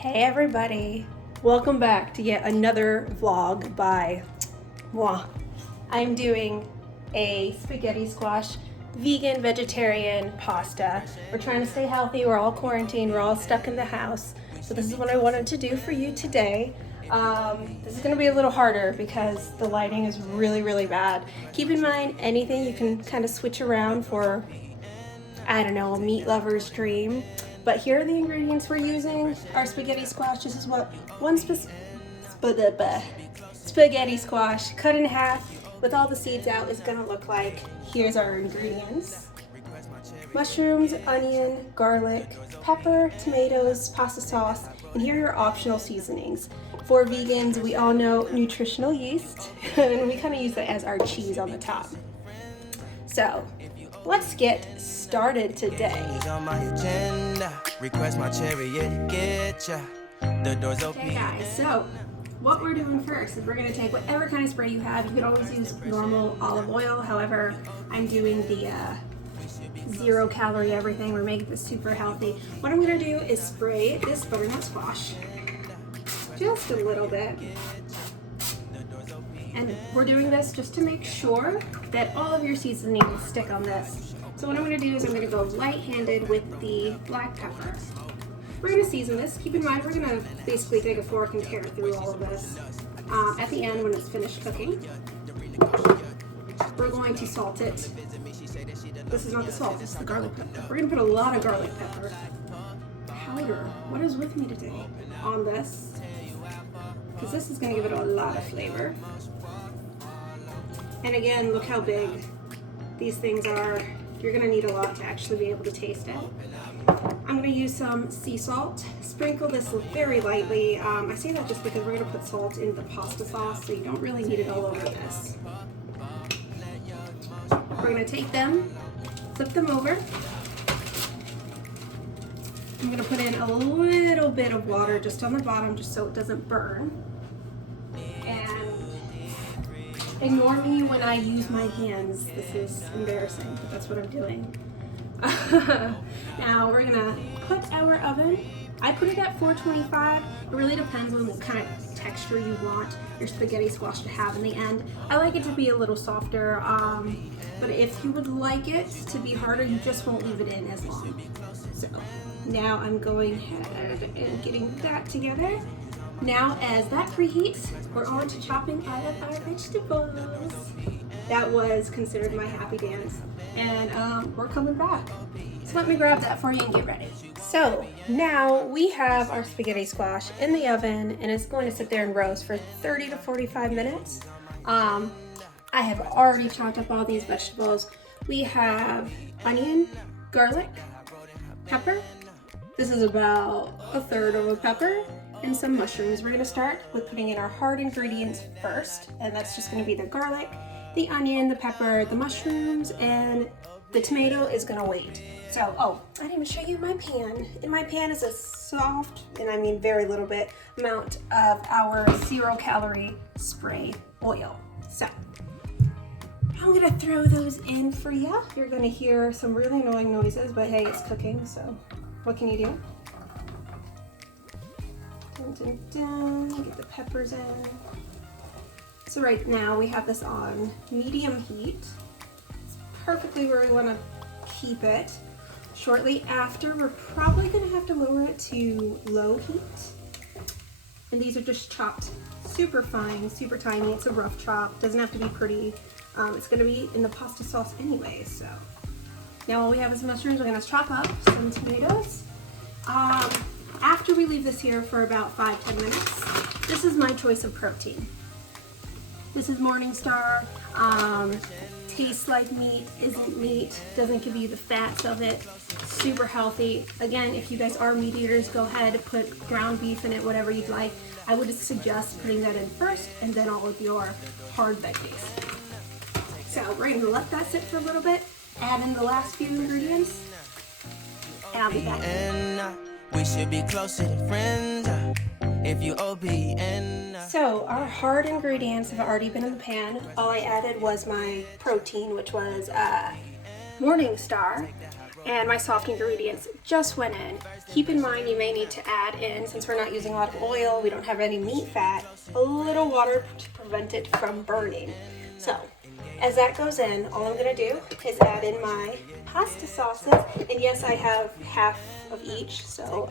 Hey everybody, welcome back to yet another vlog by moi. I'm doing a spaghetti squash vegan vegetarian pasta. We're trying to stay healthy, we're all quarantined, we're all stuck in the house. So this is what I wanted to do for you today. This is going to be a little harder because the lighting is really bad. Keep in mind anything you can kind of switch around for, I don't know, a meat lover's dream. But here are the ingredients we're using. Our spaghetti squash, this is what one spaghetti squash cut in half with all the seeds out is gonna look like. Here's our ingredients. Mushrooms, onion, garlic, pepper, tomatoes, pasta sauce, and here are your optional seasonings. For vegans, we all know nutritional yeast, and we kind of use it as our cheese on the top. So, let's get started today. Okay guys, so what we're doing first is we're going to take whatever kind of spray you have. You could always use normal olive oil. However, I'm doing the 0 calorie everything. We're making this super healthy. What I'm going to do is spray this butternut squash just a little bit. And we're doing this just to make sure that all of your seasonings stick on this. So what I'm going to do is I'm going to go light-handed with the black pepper. We're going to season this. Keep in mind we're going to basically take a fork and tear through all of this. At the end when it's finished cooking, we're going to salt it. This is not the salt, this is the garlic pepper. We're going to put a lot of garlic pepper powder. What is with me today? On this, because this is going to give it a lot of flavor. And again, look how big these things are. You're going to need a lot to actually be able to taste it. I'm going to use some sea salt. Sprinkle this very lightly. I say that just because we're going to put salt in the pasta sauce, so you don't really need it all over this. We're going to take them, flip them over. I'm going to put in a little bit of water just on the bottom just so it doesn't burn. Ignore me when I use my hands. This is embarrassing, but that's what I'm doing. Now we're gonna put our oven. I put it at 425. It really depends on what kind of texture you want your spaghetti squash to have in the end. I like it to be a little softer, but if you would like it to be harder, you just won't leave it in as long. So now I'm going ahead and getting that together. Now, as that preheats, we're on to chopping all of our vegetables. That was considered my happy dance, and we're coming back. So let me grab that for you and get ready. So now we have our spaghetti squash in the oven, and it's going to sit there and roast for 30 to 45 minutes. I have already chopped up all these vegetables. We have onion, garlic, pepper. This is about a third of a pepper. And some mushrooms. We're going to start with putting in our hard ingredients first, and that's just going to be the garlic, the onion, the pepper, the mushrooms, and the tomato is going to wait. So, I didn't even show you my pan. In my pan is a soft, and I mean very little bit, amount of our 0 calorie spray oil. So, I'm going to throw those in for you. You're going to hear some really annoying noises, but hey, it's cooking, so what can you do? Get the peppers in. So right now we have this on medium heat. It's perfectly where we want to keep it. Shortly after, we're probably going to have to lower it to low heat. And these are just chopped super fine, super tiny. It's a rough chop. Doesn't have to be pretty. It's going to be in the pasta sauce anyway. So now all we have is mushrooms. We're going to chop up some tomatoes. After we leave this here for about 5-10 minutes, this is my choice of protein. This is Morningstar. Tastes like meat, isn't meat, doesn't give you the fats of it. Super healthy. Again, if you guys are meat eaters, go ahead, put ground beef in it, whatever you'd like. I would suggest putting that in first and then all of your hard veggies. So we're going to let that sit for a little bit, add in the last few ingredients, and I'll be back. We should be closer than friends if you obey. So our hard ingredients have already been in the pan. All I added was my protein, which was Morningstar, and my soft ingredients just went in. Keep in mind you may need to add in, since we're not using a lot of oil, we don't have any meat fat, a little water to prevent it from burning. So as that goes in, all I'm gonna do is add in my pasta sauces, and yes, I have half of each, so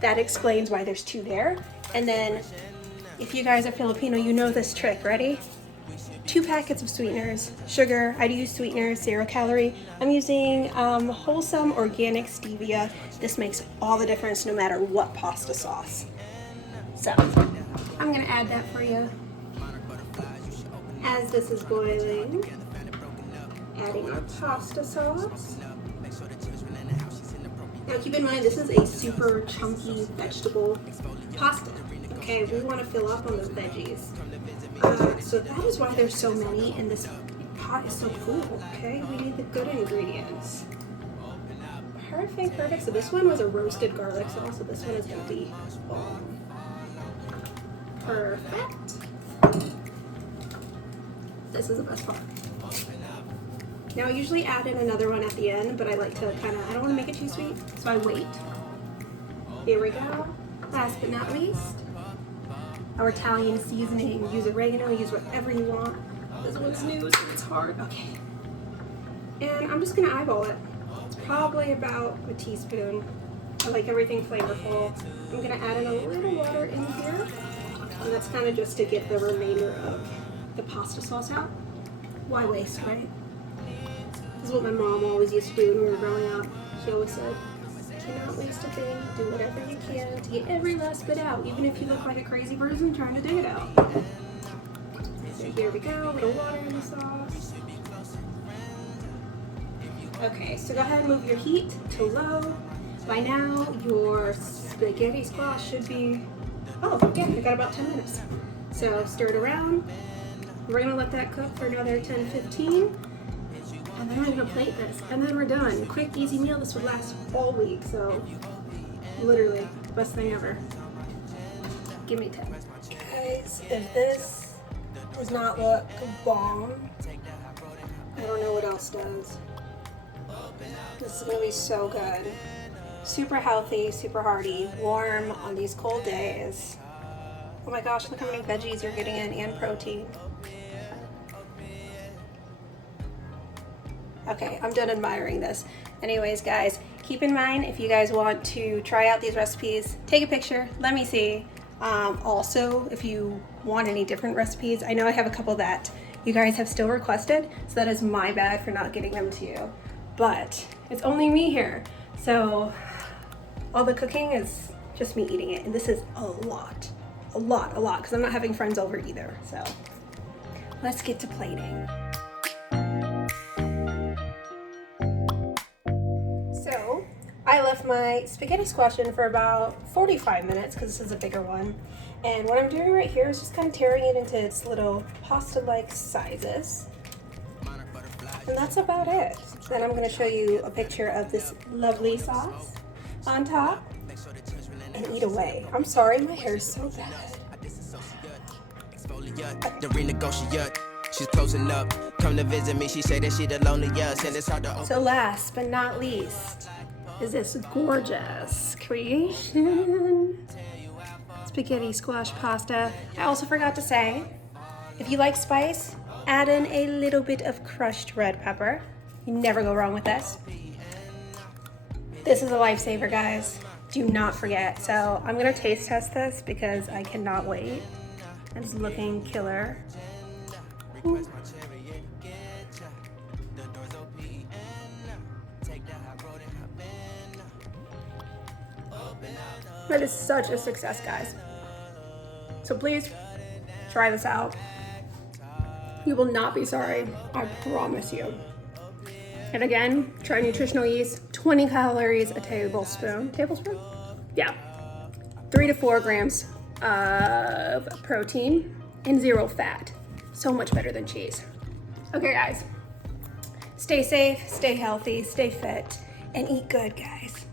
that explains why there's 2 there. And then if you guys are Filipino, you know this trick. Ready? 2 packets of sweeteners, sugar. I use sweeteners, 0 calorie. I'm using wholesome organic stevia. This makes all the difference no matter what pasta sauce. So I'm gonna add that for you. As this is boiling, adding our pasta sauce. Now keep in mind this is a super chunky vegetable pasta. Okay, we want to fill up on those veggies. So that is why there's so many, and this pot is so full. Okay, we need the good ingredients. Perfect, perfect. So this one was a roasted garlic sauce, so this one is going to be perfect. This is the best part. Now I usually add in another one at the end, but I like to I don't want to make it too sweet, so I wait. Here we go. Last but not least, our Italian seasoning. Use oregano, use whatever you want. This one's new, so it's hard. Okay. And I'm just gonna eyeball it. It's probably about a teaspoon. I like everything flavorful. I'm gonna add in a little water in here, and that's kind of just to get the remainder of the pasta sauce out. Why waste, right? This is what my mom always used to do when we were growing up. She always said, cannot waste a thing, do whatever you can to get every last bit out, even if you look like a crazy person trying to dig it out. So here we go, a little water in the sauce. Okay, so go ahead and move your heat to low. By now, your spaghetti squash should be, oh yeah, we got about 10 minutes. So stir it around. We're gonna let that cook for another 10-15. And then we're gonna plate this, and then we're done. Quick, easy meal. This would last all week, so literally, best thing ever. Give me 10. Guys, if this does not look bomb, I don't know what else does. This is gonna be so good. Super healthy, super hearty, warm on these cold days. Oh my gosh, look how many veggies you're getting in and protein. Okay, I'm done admiring this. Anyways, guys, keep in mind if you guys want to try out these recipes, take a picture, let me see. Also, if you want any different recipes, I know I have a couple that you guys have still requested, so that is my bad for not getting them to you. But it's only me here, so all the cooking is just me eating it, and this is a lot, because I'm not having friends over either. So let's get to plating. So I left my spaghetti squash in for about 45 minutes because this is a bigger one. And what I'm doing right here is just kind of tearing it into its little pasta-like sizes. And that's about it. Then I'm going to show you a picture of this lovely sauce on top and eat away. I'm sorry, my hair is so bad. She's closing up. Come to visit me. She said that she the loneliest, and it's hard to. So last but not least is this gorgeous creation. Spaghetti squash pasta. I also forgot to say, if you like spice, add in a little bit of crushed red pepper. You never go wrong with this. This is a lifesaver, guys. Do not forget. So I'm gonna taste test this because I cannot wait. It's looking killer. Ooh. That is such a success, guys. So please try this out. You will not be sorry, I promise you. And again, try nutritional yeast, 20 calories a tablespoon. Tablespoon? Yeah. 3 to 4 grams of protein and 0 fat. So much better than cheese. Okay, guys. Stay safe, stay healthy, stay fit, and eat good, guys.